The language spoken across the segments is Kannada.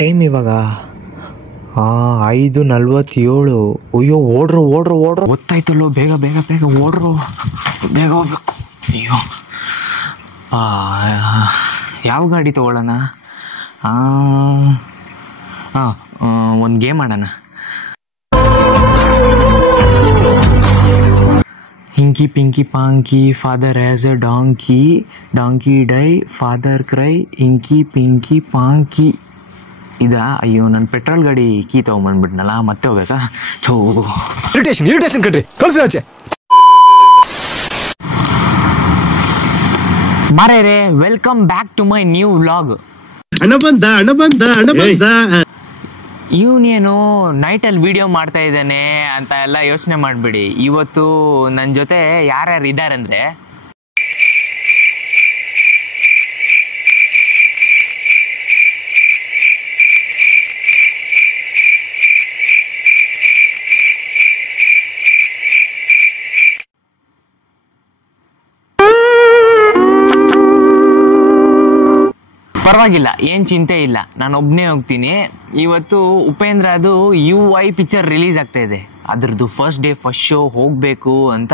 ಟೈಮ್ ಇವಾಗ 5:47. ಅಯ್ಯೋ ಓಡ್ರು ಗೊತ್ತಾಯ್ತಲ್ಲೋ, ಬೇಗ ಬೇಗ ಬೇಗ ಓಡ್ರು, ಬೇಗ ಹೋಗ್ಬೇಕು. ಅಯ್ಯೋ ಯಾವ ಗಾಡಿ ತೊಗೊಳ್ಳೋಣ? ಒಂದು ಗೇಮ್ ಆಡೋಣ. Hinky pinky ponky, father has a donkey, donkey die, father cry, hinky pinky ponky. ಇದಾ? ಅಯ್ಯೋ, ನನ್ನ ಪೆಟ್ರೋಲ್ ಗಾಡಿ ಕೀ ತೊಗೊಂಬಂದ್ಬಿಟ್ನಲ್ಲ, ಮತ್ತೆ ಹೋಗ್ಬೇಕಾ? ಇರಿಟೇಷನ್ ಕಣ್ರಿ, ಕಳ್ಸಿ ಆಚೆ. ಮಾರೇರೆ, welcome back to my new vlog. ಹಣ ಬಂದ. ಇವನೇನು ನೈಟಲ್ಲಿ ವಿಡಿಯೋ ಮಾಡ್ತಾ ಇದ್ದಾನೆ ಅಂತ ಎಲ್ಲ ಯೋಚನೆ ಮಾಡಿಬಿಡಿ. ಇವತ್ತು ನನ್ನ ಜೊತೆ ಯಾರ್ಯಾರು ಇದ್ದಾರಂದ್ರೆ, ಪರವಾಗಿಲ್ಲ, ಏನು ಚಿಂತೆ ಇಲ್ಲ, ನಾನು ಒಬ್ಬನೇ ಹೋಗ್ತೀನಿ. ಇವತ್ತು ಉಪೇಂದ್ರ ಅದು UI ಪಿಕ್ಚರ್ ರಿಲೀಸ್ ಆಗ್ತಾ ಇದೆ. ಅದ್ರದ್ದು ಫಸ್ಟ್ ಡೇ ಫಸ್ಟ್ ಶೋ ಹೋಗ್ಬೇಕು ಅಂತ.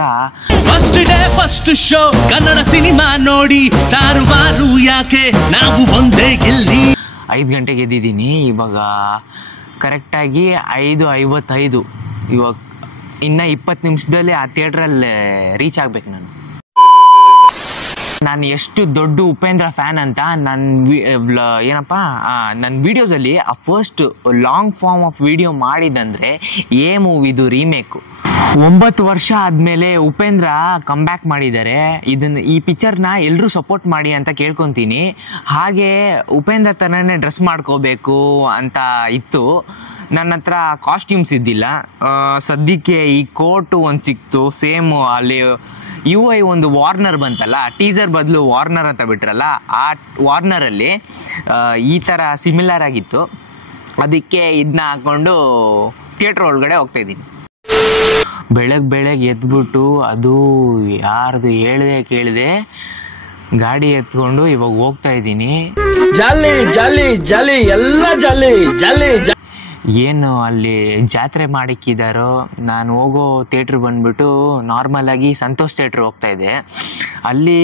First day first show Kannada cinema ನೋಡಿ ಸ್ಟಾರ್ ವಾರು ಯಾಕೆ ನಾವು ಒಂದೇ ಗೆಲ್ಲಿ. 5 ಗಂಟೆಗೆ ಎದ್ದಿದ್ದೀನಿ. ಇವಾಗ ಕರೆಕ್ಟಾಗಿ 5:55. ಇವಾಗ ಇನ್ನು 20 ನಿಮಿಷದಲ್ಲಿ ಆ ಥಿಯೇಟ್ರಲ್ಲಿ ರೀಚ್ ಆಗ್ಬೇಕು. ನಾನು ಎಷ್ಟು ದೊಡ್ಡ ಉಪೇಂದ್ರ ಫ್ಯಾನ್ ಅಂತ ನನ್ನ ವಿಡಿಯೋಸಲ್ಲಿ ಆ first long form of video ಮಾಡಿದಂದರೆ ಮೂವಿದು ರೀಮೇಕು. 9 ವರ್ಷ ಆದಮೇಲೆ ಉಪೇಂದ್ರ ಕಮ್ಬ್ಯಾಕ್ ಮಾಡಿದ್ದಾರೆ. ಈ ಪಿಕ್ಚರ್ನ ಎಲ್ಲರೂ ಸಪೋರ್ಟ್ ಮಾಡಿ ಅಂತ ಕೇಳ್ಕೊತೀನಿ. ಹಾಗೆ ಉಪೇಂದ್ರ ಥರನೇ ಡ್ರೆಸ್ ಮಾಡ್ಕೋಬೇಕು ಅಂತ ಇತ್ತು. ನನ್ನ ಹತ್ರ ಕಾಸ್ಟ್ಯೂಮ್ಸ್ ಇದ್ದಿಲ್ಲ. ಸದ್ಯಕ್ಕೆ ಈ ಕೋಟು ಒಂದು ಸಿಕ್ತು, ಸೇಮು. ಅಲ್ಲಿ UI ಒಂದು ವಾರ್ನರ್ ಬಂತಲ್ಲ, ಟೀಸರ್ ಬದಲು ವಾರ್ನರ್ ಅಂತ ಬಿಟ್ರಲ್ಲ, ಆ ವಾರ್ನರಲ್ಲಿ ಈ ಥರ ಸಿಮಿಲರ್ ಆಗಿತ್ತು. ಅದಕ್ಕೆ ಇದನ್ನ ಹಾಕ್ಕೊಂಡು ಥಿಯೇಟ್ರ್ ಒಳಗಡೆ ಹೋಗ್ತಾಯಿದ್ದೀನಿ. ಬೆಳಗ್ಗೆ ಎದ್ಬಿಟ್ಟು ಅದು ಯಾರ್ದು ಕೇಳಿದೆ ಗಾಡಿ ಎತ್ಕೊಂಡು ಇವಾಗ ಹೋಗ್ತಾ ಇದ್ದೀನಿ. ಜಾಲಿ ಎಲ್ಲ ಜಾಲಿ. ಏನು ಅಲ್ಲಿ ಜಾತ್ರೆ ಮಾಡಿಕ್ಕಿದಾರೋ. ನಾನು ಹೋಗೋ ಥಿಯೇಟ್ರ್ ಬಂದ್ಬಿಟ್ಟು ನಾರ್ಮಲ್ ಆಗಿ ಸಂತೋಷ್ ಥಿಯೇಟ್ರ್ ಹೋಗ್ತಾ ಇದೆ. ಅಲ್ಲಿ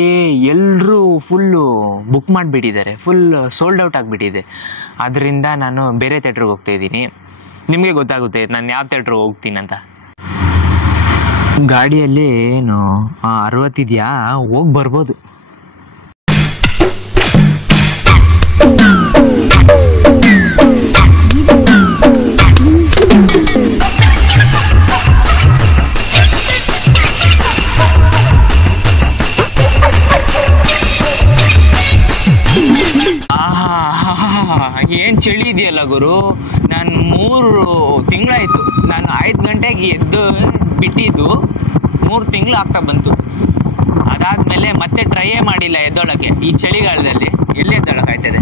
ಎಲ್ಲರೂ ಫುಲ್ಲು ಬುಕ್ ಮಾಡಿಬಿಟ್ಟಿದ್ದಾರೆ, ಫುಲ್ ಸೋಲ್ಡ್ ಔಟ್ ಆಗಿಬಿಟ್ಟಿದೆ. ಅದರಿಂದ ನಾನು ಬೇರೆ ಥಿಯೇಟ್ರಿಗೆ ಹೋಗ್ತಾ ಇದ್ದೀನಿ. ನಿಮಗೆ ಗೊತ್ತಾಗುತ್ತೆ ನಾನು ಯಾವ ಥಿಯೇಟ್ರಿಗೆ ಹೋಗ್ತೀನಿ ಅಂತ. ಗಾಡಿಯಲ್ಲಿ ಏನು 60 ಇದೆಯಾ? ಹೋಗಿ ಬರ್ಬೋದು. ಏನು ಚಳಿ ಇದೆಯಲ್ಲ ಗುರು. ನಾನು 3 ತಿಂಗಳಾಯಿತು. ನಾನು 5 ಗಂಟೆಗೆ ಎದ್ದು ಬಿಟ್ಟಿದ್ದು 3 ತಿಂಗಳು ಆಗ್ತಾ ಬಂತು. ಅದಾದಮೇಲೆ ಮತ್ತೆ ಟ್ರೈಯೇ ಮಾಡಿಲ್ಲ ಎದ್ದೊಳಕ್ಕೆ. ಈ ಚಳಿಗಾಲದಲ್ಲಿ ಎಲ್ಲಿ ಎದ್ದೊಳಕಾಯ್ತದೆ?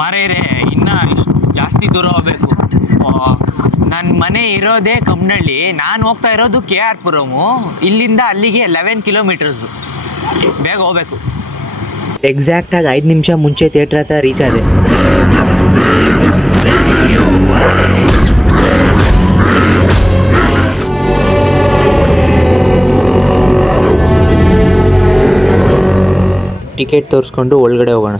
ಮಾರೇರೆ, ಇನ್ನು ಜಾಸ್ತಿ ದೂರ ಹೋಗ್ಬೇಕು. ನನ್ನ ಮನೆ ಇರೋದೇ ಕಮ್ಮನಹಳ್ಳಿ. ನಾನು ಹೋಗ್ತಾ ಇರೋದು KR ಪುರಮು. ಇಲ್ಲಿಂದ ಅಲ್ಲಿಗೆ 11 ಕಿಲೋಮೀಟರ್ಸು. ಬೇಗ ಹೋಗ್ಬೇಕು. ಎಕ್ಸಾಕ್ಟಾಗಿ 5 ನಿಮಿಷ ಮುಂಚೆ ಥಿಯೇಟ್ರ್ ಹತ್ರ ರೀಚ್ ಆದೆ. ಟಿಕೆಟ್ ತೋರಿಸ್ಕೊಂಡು ಒಳಗಡೆ ಹೋಗೋಣ.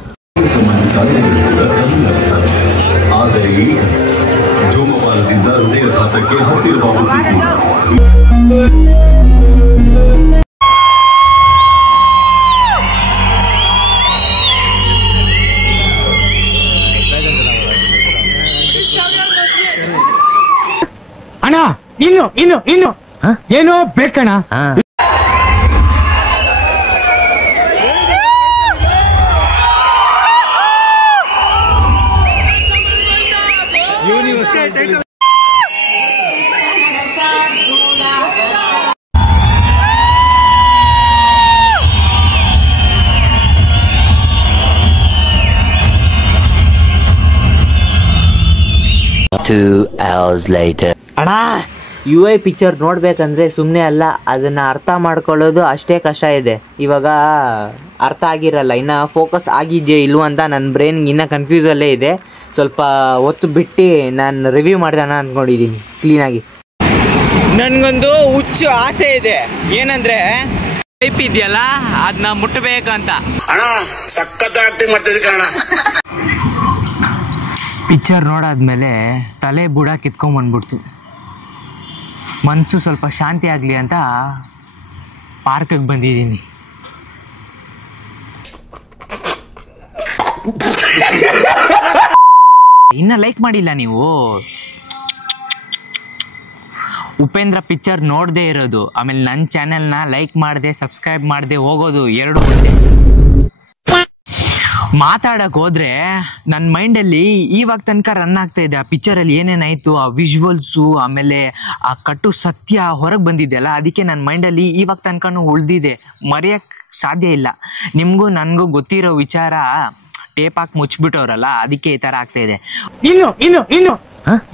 ಅಣ್ಣ, ಇನ್ನು ಏನೋ ಬೇಕಣ್ಣ. ಅಣ್ಣ, UI ಪಿಕ್ಚರ್ ನೋಡ್ಬೇಕಂದ್ರೆ ಸುಮ್ಮನೆ ಅಲ್ಲ, ಅದನ್ನ ಅರ್ಥ ಮಾಡ್ಕೊಳ್ಳೋದು ಅಷ್ಟೇ ಕಷ್ಟ ಇದೆ. ಇವಾಗ ಅರ್ಥ ಆಗಿರಲ್ಲ, ಇನ್ನು ಫೋಕಸ್ ಆಗಿದೆಯೋ ಇಲ್ವೋ ಅಂತ ನನ್ನ ಬ್ರೈನ್ ಇನ್ನೂ ಕನ್ಫ್ಯೂಸಲ್ಲೇ ಇದೆ. ಸ್ವಲ್ಪ ಹೊತ್ತು ಬಿಟ್ಟು ನಾನು ರಿವ್ಯೂ ಮಾಡ್ದಾನ ಅಂದ್ಕೊಂಡಿದ್ದೀನಿ ಕ್ಲೀನಾಗಿ. ನನಗೊಂದು ಹುಚ್ಚು ಆಸೆ ಇದೆ, ಏನಂದರೆ ಪೈಪ್ ಇದೆಯಲ್ಲ ಅದನ್ನ ಮುಟ್ಟಬೇಕಂತ. ಪಿಕ್ಚರ್ ನೋಡಾದ್ಮೇಲೆ ತಲೆ ಬುಡ ಕಿತ್ಕೊಂಡ್ಬಂದ್ಬಿಡ್ತು. ಮನಸ್ಸು ಸ್ವಲ್ಪ ಶಾಂತಿ ಆಗಲಿ ಅಂತ ಪಾರ್ಕಿಗೆ ಬಂದಿದ್ದೀನಿ. ಇನ್ನ ಲೈಕ್ ಮಾಡಿಲ್ಲ ನೀವು? ಉಪೇಂದ್ರ ಪಿಕ್ಚರ್ ನೋಡದೆ ಇರೋದು, ಆಮೇಲೆ ನನ್ನ ಚಾನೆಲ್ನ ಲೈಕ್ ಮಾಡದೆ ಸಬ್ಸ್ಕ್ರೈಬ್ ಮಾಡದೆ ಹೋಗೋದು ಎರಡು ಒಂದೇ. ಮಾತಾಡಕ್ಕೆ ಹೋದ್ರೆ ನನ್ನ ಮೈಂಡಲ್ಲಿ ಇವಾಗ ತನಕ ರನ್ ಆಗ್ತಾ ಇದೆ. ಆ ಪಿಕ್ಚರಲ್ಲಿ ಏನೇನಾಯಿತು, ಆ ವಿಜುವಲ್ಸು, ಆಮೇಲೆ ಆ ಕಟ್ಟು ಸತ್ಯ ಹೊರಗೆ ಬಂದಿದೆಯಲ್ಲ, ಅದಕ್ಕೆ ನನ್ನ ಮೈಂಡಲ್ಲಿ ಇವಾಗ ತನಕನೂ ಉಳಿದಿದೆ, ಮರೆಯೋಕ್ಕೆ ಸಾಧ್ಯ ಇಲ್ಲ. ನಿಮಗೂ ನನಗೂ ಗೊತ್ತಿರೋ ವಿಚಾರ ಟೇಪ್ ಹಾಕಿ ಮುಚ್ಚಿಬಿಟ್ಟವ್ರಲ್ಲ, ಅದಕ್ಕೆ ಈ ಥರ ಆಗ್ತಾ ಇದೆ. ಇನ್ನು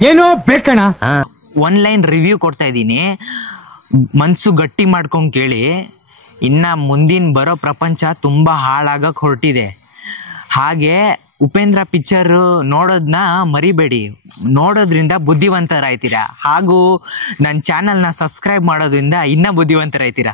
ಏನೋ ಬೇಕಣ. ಒನ್ಲೈನ್ ರಿವ್ಯೂ ಕೊಡ್ತಾ ಇದ್ದೀನಿ, ಮನಸ್ಸು ಗಟ್ಟಿ ಮಾಡ್ಕೊಂಡು ಕೇಳಿ. ಇನ್ನು ಮುಂದಿನ ಬರೋ ಪ್ರಪಂಚ ತುಂಬ ಹಾಳಾಗಕ್ಕೆ ಹೊರಟಿದೆ. ಹಾಗೆ ಉಪೇಂದ್ರ ಪಿಕ್ಚರು ನೋಡೋದನ್ನ ಮರಿಬೇಡಿ, ನೋಡೋದ್ರಿಂದ ಬುದ್ಧಿವಂತರಾಯ್ತೀರಾ. ಹಾಗೂ ನನ್ನ ಚಾನಲ್ನ ಸಬ್ಸ್ಕ್ರೈಬ್ ಮಾಡೋದ್ರಿಂದ ಇನ್ನೂ ಬುದ್ಧಿವಂತರಾಯ್ತೀರಾ.